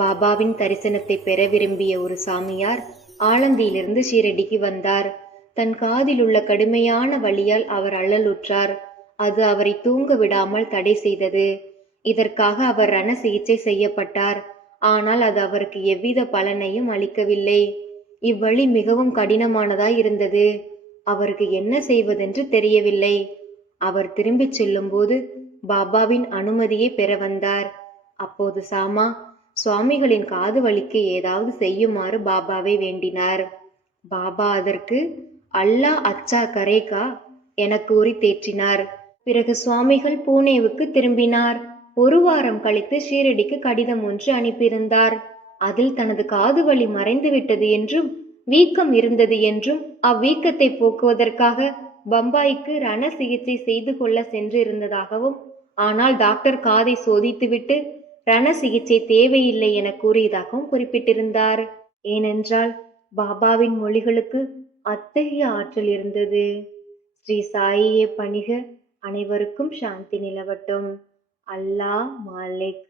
பாபாவின் தரிசனத்தை பெற விரும்பிய ஒரு சாமியார் ஆலந்தியிலிருந்து ஷீரடிக்கு வந்தார். தன் காதில் உள்ள கடுமையான வலியால் அவர் அல்லலுற்றார். அது அவரை தூங்க விடாமல் தடை செய்தது. இதற்காக அவர் ரண சிகிச்சை செய்யப்பட்டார். ஆனால் அது அவருக்கு எவ்வித பலனையும் அளிக்கவில்லை. இவ்வழி மிகவும் கடினமானதாய் இருந்தது. அவருக்கு என்ன செய்வதென்று தெரியவில்லை. அவர் திரும்பிச் செல்லும்போது பாபாவின் அனுமதியை பெற வந்தார். அப்போது சாமா சுவாமிகளின் காது வலிக்கு ஏதாவது செய்யுமாறு பாபாவை வேண்டினார். பாபா அதற்கு அல்லாஹ் அச்சா கரேகா என கூறி தேற்றினார். பிறகு சுவாமிகள் பூனேவுக்கு திரும்பினார். ஒரு வாரம் கழித்து ஷீரடிக்கு கடிதம் ஒன்று அனுப்பியிருந்தார். அதில் தனது காது வலி மறைந்துவிட்டது என்றும் வீக்கம் இருந்தது என்றும் அவ்வீக்கத்தை போக்குவதற்காக பம்பாய்க்கு ரண சிகிச்சை செய்து கொள்ள சென்று இருந்ததாகவும், ஆனால் டாக்டர் காதை சோதித்துவிட்டு ரண சிகிச்சை தேவையில்லை என கூறியதாகவும் குறிப்பிட்டிருந்தார். ஏனென்றால் பாபாவின் மொழிகளுக்கு அத்தகைய ஆற்றல் இருந்தது. ஸ்ரீ சாயியை பணிக. அனைவருக்கும் சாந்தி நிலவட்டும். அல்லாஹ் மாலிக்.